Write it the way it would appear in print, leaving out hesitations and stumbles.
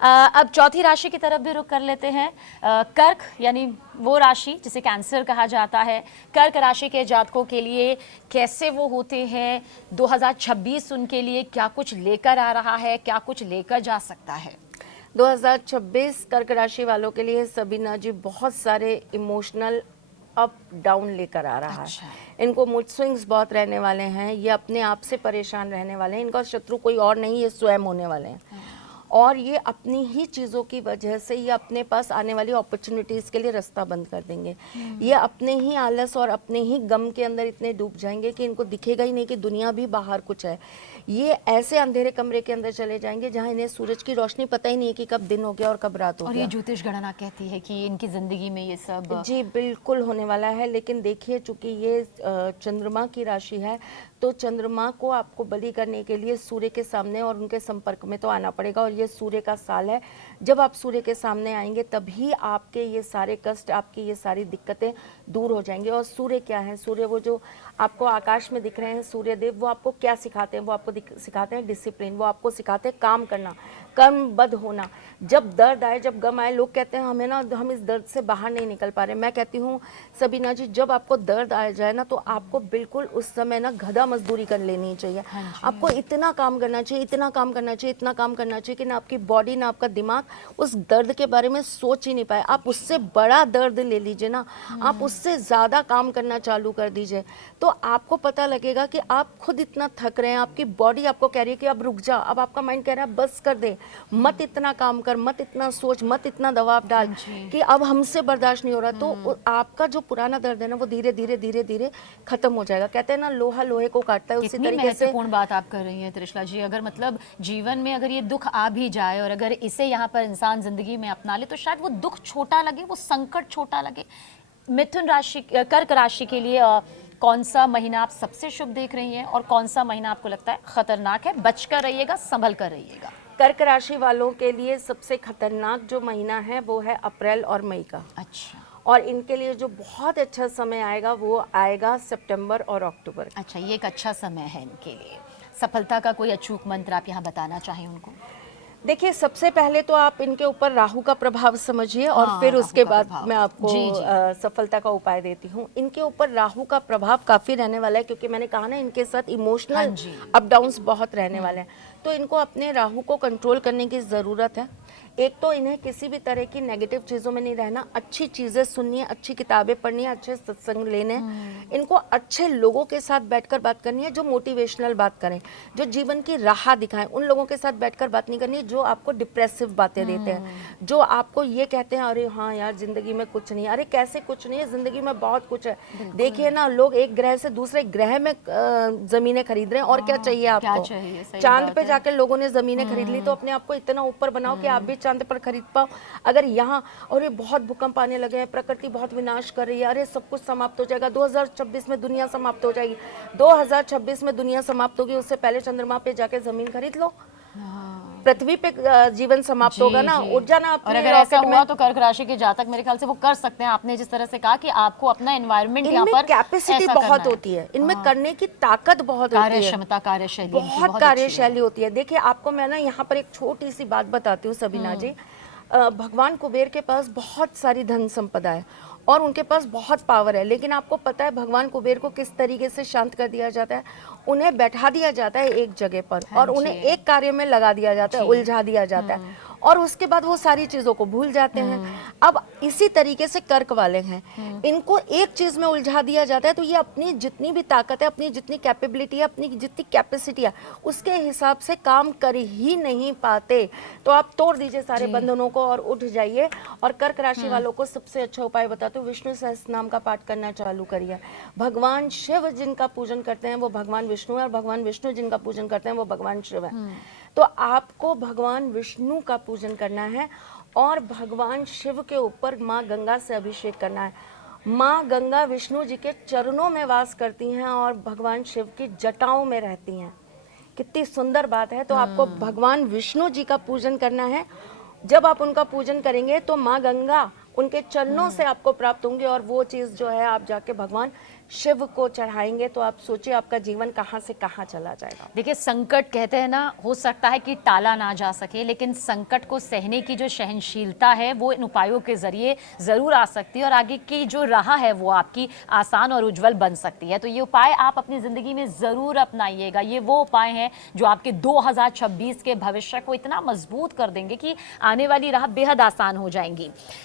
अब चौथी राशि की तरफ भी रुख कर लेते हैं। कर्क यानी वो राशि जिसे कैंसर कहा जाता है। कर्क राशि के जातकों के लिए कैसे वो होते हैं, 2026 उनके लिए क्या कुछ लेकर आ रहा है, क्या कुछ लेकर जा सकता है? 2026 कर्क राशि वालों के लिए सबीना जी बहुत सारे इमोशनल अप डाउन लेकर आ रहा अच्छा। है। इनको मूड स्विंग्स बहुत रहने वाले हैं, ये अपने आप से परेशान रहने वाले हैं। इनका शत्रु कोई और नहीं, ये स्वयं होने वाले हैं। और ये अपनी ही चीज़ों की वजह से ये अपने पास आने वाली अपॉर्चुनिटीज़ के लिए रास्ता बंद कर देंगे। ये अपने ही आलस और अपने ही गम के अंदर इतने डूब जाएंगे कि इनको दिखेगा ही नहीं कि दुनिया भी बाहर कुछ है। ये ऐसे अंधेरे कमरे के अंदर चले जाएंगे जहाँ इन्हें सूरज की रोशनी पता ही नहीं है कि कब दिन हो गया और कब रात हो और गया। ये ज्योतिष गणना कहती है कि इनकी जिंदगी में ये सब जी बिल्कुल होने वाला है। लेकिन देखिए, चूंकि ये चंद्रमा की राशि है, तो चंद्रमा को आपको बलि करने के लिए सूर्य के सामने और उनके संपर्क में तो आना पड़ेगा। और ये सूर्य का साल है, जब आप सूर्य के सामने आएंगे तभी आपके ये सारे कष्ट, आपकी ये सारी दिक्कतें दूर हो जाएंगी। और सूर्य क्या है? सूर्य वो जो आपको आकाश में दिख रहे हैं, सूर्य देव, वो आपको क्या सिखाते हैं? वो आपको सिखाते हैं डिसिप्लिन, वो आपको सिखाते हैं काम करना, कर्मबद्ध होना। जब दर्द आए, जब गम आए, लोग कहते हैं हमें ना, हम इस दर्द से बाहर नहीं निकल पा रहे। मैं कहती हूँ सबीना जी, जब आपको दर्द आ जाए ना, तो आपको बिल्कुल उस समय ना गधा मजदूरी कर लेनी चाहिए। आपको इतना काम करना चाहिए, इतना काम करना चाहिए, इतना काम करना चाहिए कि ना आपकी बॉडी ना आपका दिमाग उस दर्द के बारे में सोच ही नहीं पाए। आप उससे बड़ा दर्द ले लीजिए ना, आप उससे ज़्यादा काम करना चालू कर दीजिए, तो आपको पता लगेगा कि आप खुद इतना थक रहे हैं। आपकी बॉडी आपको कह रही है कि अब रुक जा, अब आपका माइंड कह रहा है बस कर दे, मत इतना काम कर, मत इतना सोच, मत इतना दबाव डाल कि अब हमसे बर्दाश्त नहीं हो रहा। तो आपका जो पुराना दर्द है ना, वो धीरे धीरे धीरे धीरे खत्म हो जाएगा। कहते हैं ना, लोहा लोहे को काटता है, उसी तरीके से। महत्वपूर्ण बात आप कर रही हैं त्रिशला जी। अगर मतलब जीवन में अगर ये दुख आ भी जाए और अगर इसे यहाँ पर इंसान जिंदगी में अपना ले, तो शायद वो दुख छोटा लगे, वो संकट छोटा लगे। मिथुन राशि, कर्क राशि के लिए कौन सा महीना आप सबसे शुभ देख रही हैं और कौन सा महीना आपको लगता है खतरनाक है? बचकर रहिएगा, संभल कर रहिएगा। कर्क राशि वालों के लिए सबसे खतरनाक जो महीना है वो है अप्रैल और मई का। अच्छा। और इनके लिए जो बहुत अच्छा समय आएगा वो आएगा सितंबर और अक्टूबर। अच्छा, ये एक अच्छा समय है इनके लिए। सफलता का कोई अचूक मंत्र आप यहाँ बताना चाहें उनको? देखिए, सबसे पहले तो आप इनके ऊपर राहु का प्रभाव समझिए और फिर उसके बाद मैं आपको सफलता का उपाय देती हूँ। इनके ऊपर राहु का प्रभाव काफ़ी रहने वाला है, क्योंकि मैंने कहा ना, इनके साथ इमोशनल अप डाउन्स बहुत रहने वाले हैं। तो इनको अपने राहु को कंट्रोल करने की ज़रूरत है। एक तो इन्हें किसी भी तरह की नेगेटिव चीज़ों में नहीं रहना, अच्छी चीज़ें सुननी है, अच्छी किताबें पढ़नी है, अच्छे सत्संग लेने हैं। इनको अच्छे लोगों के साथ बैठकर बात करनी है, जो मोटिवेशनल बात करें, जो जीवन की राह दिखाएं। उन लोगों के साथ बैठकर बात नहीं करनी जो आपको डिप्रेसिव बातें देते हैं, जो आपको ये कहते हैं अरे हाँ यार जिंदगी में कुछ नहीं। अरे कैसे कुछ नहीं है, जिंदगी में बहुत कुछ है। देखिए ना, लोग एक ग्रह से दूसरे ग्रह में जमीनें खरीद रहे हैं, और क्या चाहिए आपको? चांद पे जाकर लोगों ने जमीनें खरीद ली, तो अपने आप को इतना ऊपर बनाओ कि आप भी चांद पर खरीद पाओ। अगर यहाँ और ये बहुत भूकंप आने लगे हैं, प्रकृति बहुत विनाश कर रही है, अरे सब कुछ समाप्त हो जाएगा, 2026 में दुनिया समाप्त हो जाएगी, 2026 में दुनिया समाप्त होगी, उससे पहले चंद्रमा पे जाके जमीन खरीद लो। पृथ्वी पे जीवन समाप्त होगा ना, उठ जाना अपने। और अगर ऐसा हुआ तो कर्क राशि के जातक मेरे ख्याल से वो कर सकते हैं। आपने जिस तरह से कहा कि आपको अपना एनवायरनमेंट यहाँ पर कैपेसिटी बहुत होती है, इनमें करने की ताकत बहुत होती है, कार्य क्षमता, कार्यशैली बहुत कार्यशैली होती है। देखिए, आपको मैं ना यहाँ पर एक छोटी सी बात बताती हूँ सबीना जी। भगवान कुबेर के पास बहुत सारी धन संपदा है और उनके पास बहुत पावर है, लेकिन आपको पता है भगवान कुबेर को किस तरीके से शांत कर दिया जाता है? उन्हें बैठा दिया जाता है एक जगह पर और उन्हें एक कार्य में लगा दिया जाता है, उलझा दिया जाता है, और उसके बाद वो सारी चीजों को भूल जाते हैं। अब इसी तरीके से कर्क वाले हैं, इनको एक चीज में उलझा दिया जाता है, तो ये अपनी जितनी भी ताकत है, अपनी जितनी कैपेबिलिटी है, अपनी जितनी कैपेसिटी है, उसके हिसाब से काम कर ही नहीं पाते। तो आप तोड़ दीजिए सारे बंधनों को और उठ जाइए। और कर्क राशि वालों को सबसे अच्छा उपाय बताते हो, विष्णु सहस्त्र नाम का पाठ करना चालू करिए। भगवान शिव जिनका पूजन करते हैं वो भगवान विष्णु है, और भगवान विष्णु जिनका पूजन करते हैं वो भगवान शिव है। तो आपको भगवान विष्णु का पूजन करना है और भगवान शिव के ऊपर माँ गंगा से अभिषेक करना है। माँ गंगा विष्णु जी के चरणों में वास करती हैं और भगवान शिव की जटाओं में रहती हैं। कितनी सुंदर बात है। तो आपको भगवान विष्णु जी का पूजन करना है। जब आप उनका पूजन करेंगे तो माँ गंगा उनके चरणों से आपको प्राप्त होंगे, और वो चीज़ जो है आप जाके भगवान शिव को चढ़ाएंगे तो आप सोचिए आपका जीवन कहाँ से कहाँ चला जाएगा। देखिए, संकट कहते हैं ना, हो सकता है कि टाला ना जा सके, लेकिन संकट को सहने की जो सहनशीलता है वो इन उपायों के जरिए जरूर आ सकती है और आगे की जो राह है वो आपकी आसान और उज्जवल बन सकती है। तो ये उपाय आप अपनी जिंदगी में जरूर अपनाइएगा। ये वो उपाय हैं जो आपके 2026 के भविष्य को इतना मजबूत कर देंगे कि आने वाली राह बेहद आसान हो जाएंगी।